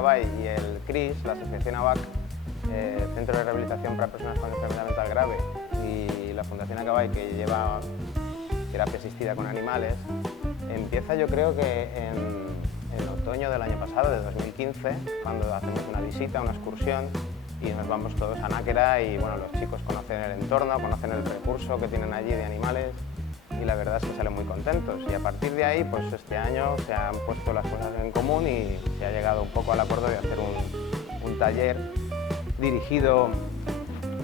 Acabay y el CRIS, la asociación ABAC, Centro de Rehabilitación para Personas con Enfermedad Mental Grave, y la Fundación Acabay, que lleva terapia asistida con animales, empieza yo creo que en otoño del año pasado, de 2015, cuando hacemos una visita, una excursión, y nos vamos todos a Náquera y bueno, los chicos conocen el entorno, conocen el recurso que tienen allí de animales, y la verdad es que salen muy contentos. Y a partir de ahí, pues este año se han puesto las cosas en común y se ha llegado un poco al acuerdo de hacer un taller dirigido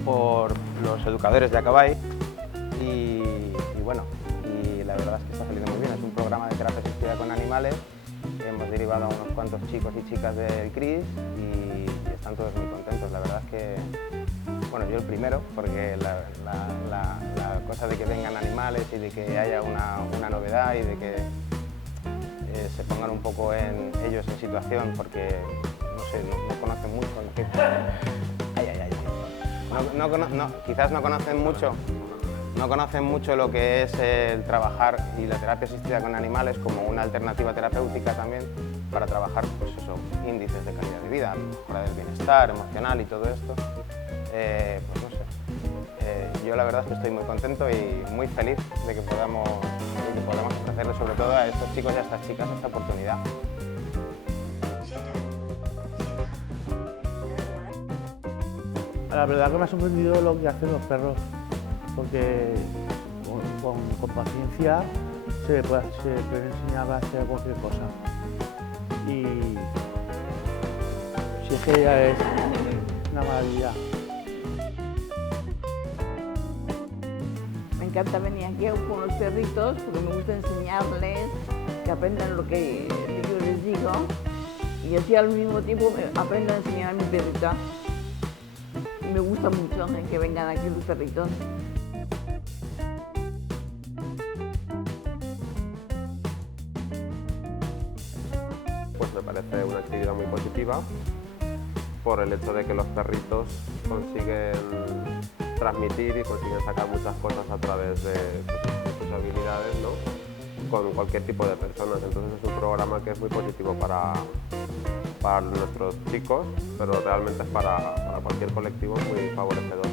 por los educadores de Acabay y bueno, y la verdad es que está saliendo muy bien. Es un programa de terapia asistida con animales. Hemos derivado a unos cuantos chicos y chicas del CRIS y están todos muy contentos. La verdad es que, bueno, yo el primero, porque la cosa de que vengan animales y de que haya una novedad y de que se pongan un poco ellos en situación, porque, no sé, no conocen mucho. Quizás no conocen mucho lo que es el trabajar y la terapia asistida con animales como una alternativa terapéutica también para trabajar, pues eso, índices de calidad de vida, mejora del bienestar emocional y todo esto. Pues no sé, yo la verdad es que estoy muy contento y muy feliz de que podamos ofrecerle sobre todo a estos chicos y a estas chicas esta oportunidad. La verdad que me ha sorprendido lo que hacen los perros, porque con paciencia se puede enseñar a hacer cualquier cosa. Y si es que ya es una maravilla. Me encanta venir aquí con los perritos porque me gusta enseñarles, que aprendan lo que yo les digo y así al mismo tiempo aprendo a enseñar a mi perrita. Me gusta mucho que vengan aquí los perritos. Pues me parece una actividad muy positiva por el hecho de que los perritos consiguen transmitir y consiguen sacar muchas cosas a través de sus habilidades, ¿no? Con cualquier tipo de personas. Entonces es un programa que es muy positivo para nuestros chicos, pero realmente es para cualquier colectivo muy favorecedor.